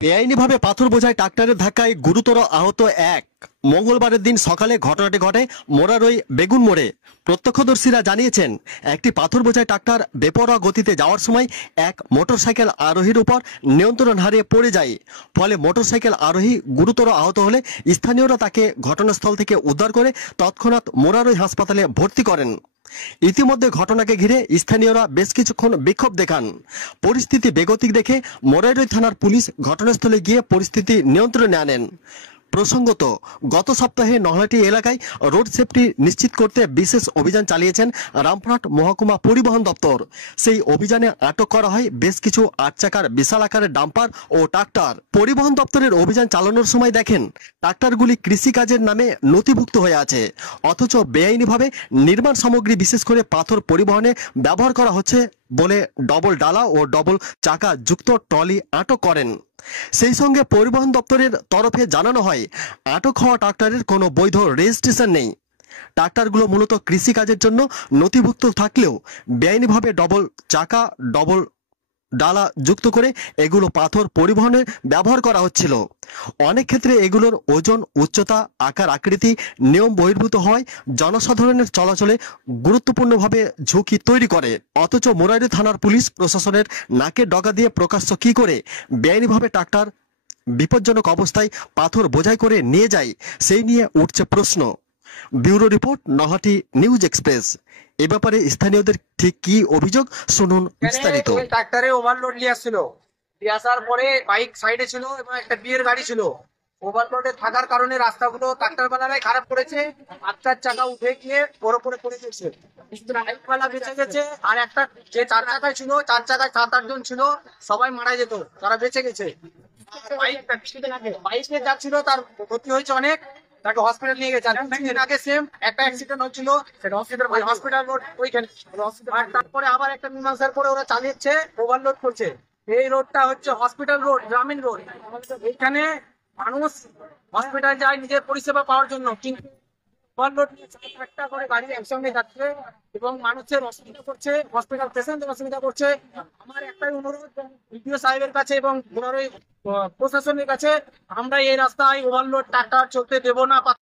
বেআইনিভাবে পাথর বোঝাই ট্রাক্টরের ধাক্কায় গুরুতর আহত এক। মঙ্গলবারের দিন সকালে ঘটনাটি ঘটে মোরারই বেগুন মোড়ে। প্রত্যক্ষদর্শীরা জানিয়েছেন, একটি পাথর বোঝাই ট্রাক্টর বেপরোয়া গতিতে যাওয়ার সময় এক মোটরসাইকেল আরোহীর উপর নিয়ন্ত্রণ হারিয়ে পড়ে যায়। ফলে মোটরসাইকেল আরোহী গুরুতর আহত হলে স্থানীয়রা তাকে ঘটনাস্থল থেকে উদ্ধার করে তৎক্ষণাৎ মোরারই হাসপাতালে ভর্তি করেন। ইতিমধ্যে ঘটনাকে ঘিরে স্থানীয়রা বেশ কিছুক্ষণ বিক্ষোভ দেখান। পরিস্থিতি বেগতিক দেখে মোরারই থানার পুলিশ ঘটনাস্থলে গিয়ে পরিস্থিতি নিয়ন্ত্রণে আনেন। প্রসঙ্গত, গত সপ্তাহে নহলাটি এলাকায় রোড সেফটি নিশ্চিত করতে বিশেষ অভিযান চালিয়েছেন রামপুরহাট মহকুমা পরিবহন দপ্তর। সেই অভিযানে আটক করা হয় বেশ কিছু 8 চাকার বিশাল আকারের ডাম্পার ও ট্রাক্টর। পরিবহন দপ্তরের অভিযান চালানোর সময় দেখেন ট্রাক্টরগুলি কৃষিকাজের নামে নথিভুক্ত হয়ে আছে, অথচ বেআইনিভাবে নির্মাণ সামগ্রী বিশেষ করে পাথর পরিবহনে ব্যবহার করা হচ্ছে বলে ডবল ডালা ও ডবল চাকা যুক্ত ট্রলি আটক করেন। সেই সঙ্গে পরিবহন দপ্তরের তরফে জানানো হয়, আটক হওয়া ট্রাক্টরের কোনো বৈধ রেজিস্ট্রেশন নেই। ট্রাক্টরগুলো মূলত কৃষিকাজের জন্য নথিভুক্ত থাকলেও বেআইনিভাবে ডবল চাকা ডবল ডালা যুক্ত করে এগুলো পাথর পরিবহনে ব্যবহার করা হচ্ছিল। অনেক ক্ষেত্রে এগুলোর ওজন, উচ্চতা, আকার আকৃতি নিয়ম বহির্ভূত হয় জনসাধারণের চলাচলে গুরুত্বপূর্ণভাবে ঝুঁকি তৈরি করে। অথচ মোরারই থানার পুলিশ প্রশাসনের নাকের ডগা দিয়ে প্রকাশ্য কি করে বেআইনিভাবে ট্রাক্টর বিপজ্জনক অবস্থায় পাথর বোঝাই করে নিয়ে যায়, সেই নিয়ে উঠছে প্রশ্ন। ব্যুরো রিপোর্ট, নহাটি নিউজ এক্সপ্রেস। এ ব্যাপারে স্থানীয়দের ঠিক কি অভিযোগ, শুনুন বিস্তারিত। ট্রাক্টরে ওভারলোড নিয়ে আসছিল, নিয়ে আসার পরে বাইক সাইডে ছিল এবং একটা বিয়ের গাড়ি ছিল। ওভারলোডে থাকার কারণে রাস্তাগুলো ট্রাক্টর বালারাই খারাপ করেছে। 8 চাকা উঠে গিয়ে বড় করে পড়ে গেছে। বাইক বালা বেঁচে গেছে, আর একটা যে 4 চাকায় ছিল, 4 চাকায় 7-8 জন ছিল, সবাই মারা যেত, তারা বেঁচে গেছে। বাইকে যাচ্ছিল, তার ক্ষতি হয়েছে অনেক, তাকে হসপিটাল নিয়ে গেছে। আর কিছুদিন আগে সেম একটা অ্যাক্সিডেন্ট হচ্ছিল, সেটা হসপিটাল রোড ওইখানে। আর তারপরে আবার একটা মীমাংসার পরে ওরা চালিয়েছে, ওভারলোড করছে। এই রোডটা হচ্ছে হসপিটাল রোড, গ্রামীণ রোড। এখানে মানুষ হসপিটাল যায় নিজের পরিষেবা পাওয়ার জন্য, কিন্তু ওভারলোড নিয়ে 4-8টা করে গাড়ি একসঙ্গে যাচ্ছে এবং মানুষের অসুবিধা করছে, হসপিটাল পেশেন্টের অসুবিধা করছে। আমার একটাই অনুরোধ বিডিও সাহেবের কাছে এবং প্রশাসনের কাছে, আমরা এই রাস্তায় ওভারলোড ট্রাক্টর চলতে দেবো না।